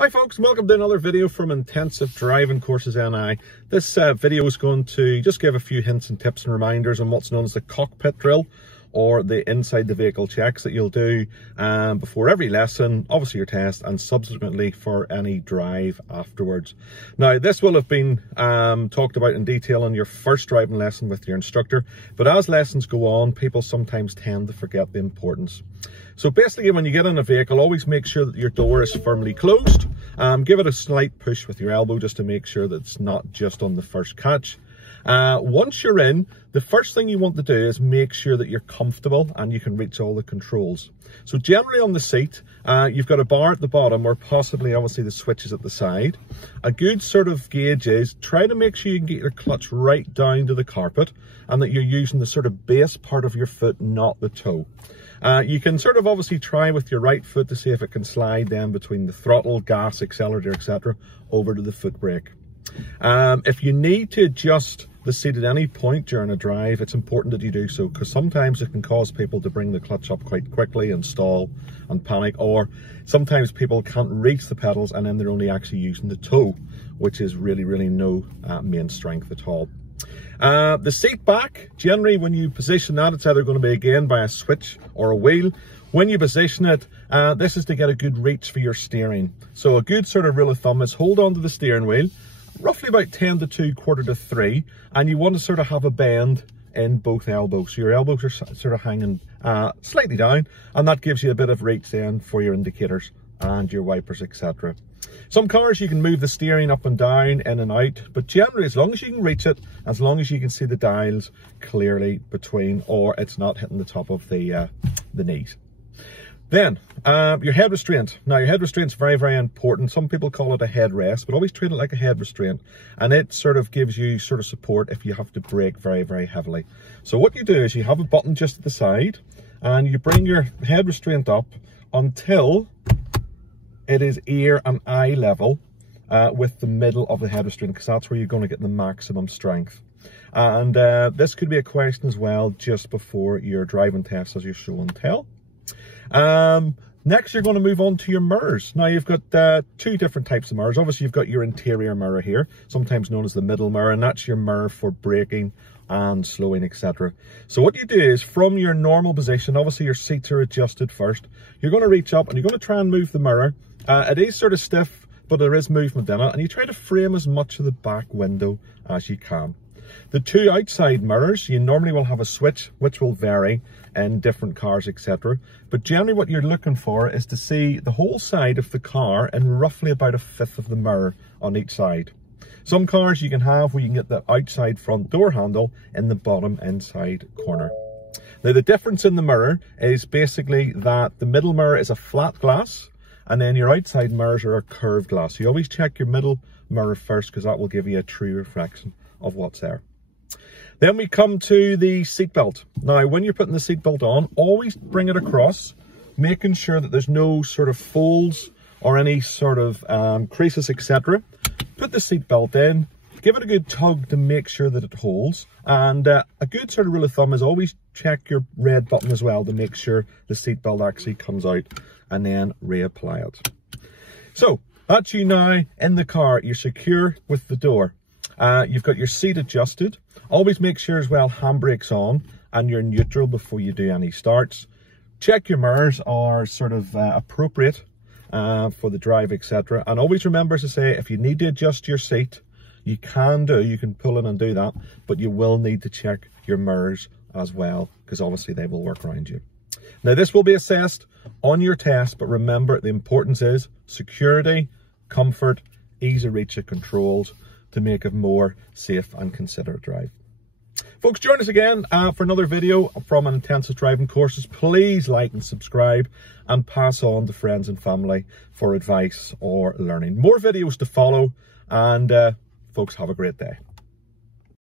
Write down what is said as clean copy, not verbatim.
Hi folks, welcome to another video from Intensive Driving Courses NI. This video is going to just give a few hints and tips and reminders on what's known as the cockpit drill, or the inside the vehicle checks that you'll do before every lesson, obviously your test, and subsequently for any drive afterwards. Now this will have been talked about in detail on your first driving lesson with your instructor, but as lessons go on, people sometimes tend to forget the importance. So basically, when you get in a vehicle, always make sure that your door is firmly closed. Give it a slight push with your elbow just to make sure that it's not just on the first catch. Once you're in, the first thing you want to do is make sure that you're comfortable and you can reach all the controls. So generally on the seat, you've got a bar at the bottom, or possibly obviously the switches at the side. A good sort of gauge is try to make sure you can get your clutch right down to the carpet and that you're using the sort of base part of your foot, not the toe. You can sort of obviously try with your right foot to see if it can slide then between the throttle, gas, accelerator, etc. over to the foot brake. If you need to adjust the seat at any point during a drive, it's important that you do so, because sometimes it can cause people to bring the clutch up quite quickly and stall and panic, or sometimes people can't reach the pedals and then they're only actually using the toe, which is really no main strength at all. The seat back, generally when you position that, it's either going to be again by a switch or a wheel. When you position it, this is to get a good reach for your steering. So a good sort of rule of thumb is hold on to the steering wheel, roughly about 10 to 2, quarter to 3, and you want to sort of have a bend in both elbows. So your elbows are sort of hanging slightly down, and that gives you a bit of reach then for your indicators and your wipers, etc. Some cars you can move the steering up and down, in and out, but generally as long as you can reach it, as long as you can see the dials clearly between, or it's not hitting the top of the knees. Then, your head restraint. Now, your head restraint is very important. Some people call it a headrest, but always treat it like a head restraint. And it sort of gives you sort of support if you have to brake very heavily. So what you do is you have a button just at the side, and you bring your head restraint up until it is ear and eye level with the middle of the head restraint, because that's where you're going to get the maximum strength. And this could be a question as well just before your driving test as your show and tell. Next, you're going to move on to your mirrors. Now, you've got two different types of mirrors. Obviously, you've got your interior mirror here, sometimes known as the middle mirror, and that's your mirror for braking and slowing, etc. So what you do is, from your normal position, obviously your seats are adjusted first, you're going to reach up and you're going to try and move the mirror. It is sort of stiff, but there is movement in it, and you try to frame as much of the back window as you can. The two outside mirrors, you normally will have a switch, which will vary in different cars, etc. But generally what you're looking for is to see the whole side of the car in roughly about 1/5 of the mirror on each side. Some cars you can have where you can get the outside front door handle in the bottom inside corner. Now, the difference in the mirror is basically that the middle mirror is a flat glass, and then your outside mirrors are a curved glass. So you always check your middle mirror first, because that will give you a true reflection of what's there. Then we come to the seatbelt. Now, when you're putting the seatbelt on, always bring it across, making sure that there's no sort of folds or any sort of creases, etc. Put the seatbelt in, give it a good tug to make sure that it holds. And a good sort of rule of thumb is always check your red button as well to make sure the seatbelt actually comes out, and then reapply it. So that's you now in the car. You're secure with the door. You've got your seat adjusted. Always make sure as well handbrake's on and you're neutral before you do any starts. Check your mirrors are sort of appropriate for the drive, etc. And always remember to say, if you need to adjust your seat, you can pull in and do that, but you will need to check your mirrors as well, because obviously they will work around you. Now, this will be assessed on your test, but remember the importance is security, comfort, ease of reach of controls, to make a more safe and considerate drive. Folks, join us again for another video from Intensive Driving Courses. Please like and subscribe, and pass on to friends and family for advice or learning. More videos to follow, and folks, have a great day.